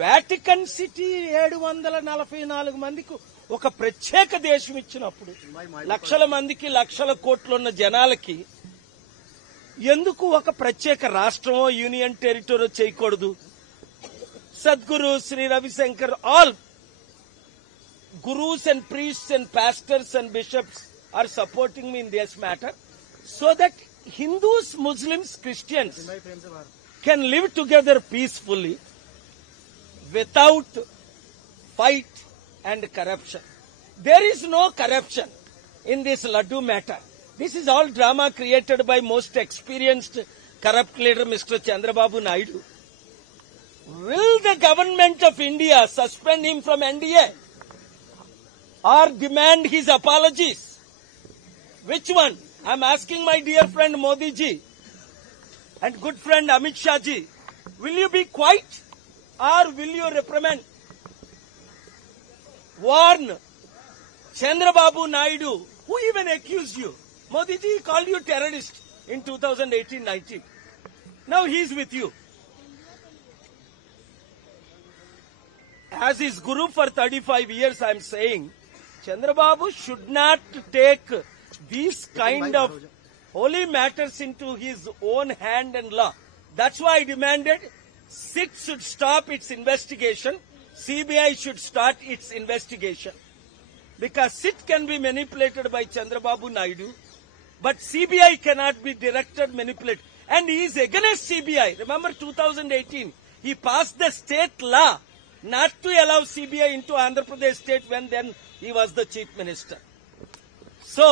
Vatican city 744 మందికి ఒక ప్రత్యేక దేశం ఇచ్చినప్పుడు లక్షల మందికి లక్షల కోట్లున్న జనాలకి ఎందుకు ఒక ప్రత్యేక రాష్ట్రమో యూనియన్ టెరిటరీ చేయకూడదు? Sadguru Sri Ravishankar, all gurus and priests and pastors and bishops are supporting me in this matter, so that Hindus, Muslims, Christians can live together peacefully without fight and corruption. There is no corruption in this Laddu matter. This is all drama created by most experienced corrupt leader Mr. Chandrababu Naidu. Will the government of India suspend him from NDA or demand his apologies? Which one? I am asking my dear friend Modi ji and good friend Amit Shah ji. Will you be quiet or will you reprimand? Warn Chandrababu Naidu, who even accused you? Modi ji called you terrorist in 2018-19. Now he is with you. As his guru for 35 years, I am saying, Chandrababu should not take these kind of holy matters into his own hand and law. That's why I demanded SIT should stop its investigation, CBI should start its investigation. Because SIT can be manipulated by Chandrababu Naidu, but CBI cannot be directed, manipulated. And he is against CBI. Remember 2018, he passed the state law not to allow CBI into Andhra Pradesh state when then he was the chief minister. So,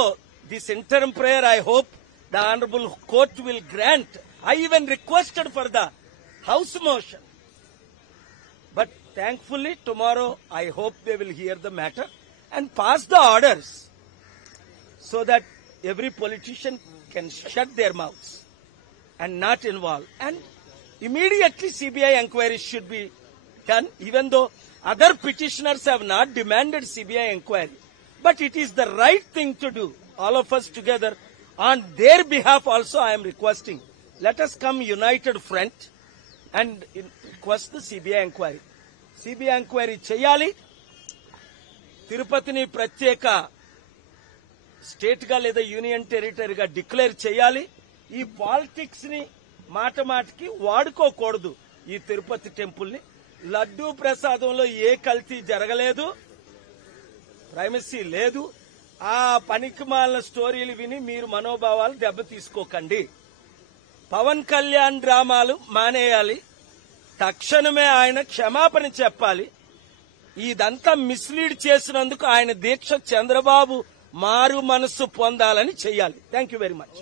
this interim prayer, I hope the Honorable Court will grant. I even requested for the House motion. But thankfully, tomorrow, I hope they will hear the matter and pass the orders so that every politician can shut their mouths and not involve. And immediately CBI inquiry should be done, even though other petitioners have not demanded CBI inquiry. But it is the right thing to do. All of us together, on their behalf also I am requesting, let us come united front and request the CBI inquiry. CBI inquiry cheyali, Tirupatini pratyeka state ga leda union territory ga declare cheyali. Ee politics ni మాటకి వాడుకోకూడదు. ఈ Tirupati temple ని లడ్డూ ప్రసాదంలో ఏ కల్తీ జరగలేదు, primacy లేదు. ఆ పనికిమాలిన స్టోరీలు విని మీరు మనోభావాలు దెబ్బతీసుకోకండి. పవన్ కళ్యాణ్ డ్రామాలు మానేయాలి. తక్షణమే ఆయన క్షమాపణ చెప్పాలి. ఇదంతా మిస్లీడ్ చేసినందుకు ఆయన దీక్ష చంద్రబాబు మారు మనస్సు పొందాలని చెయ్యాలి. Thank you very much.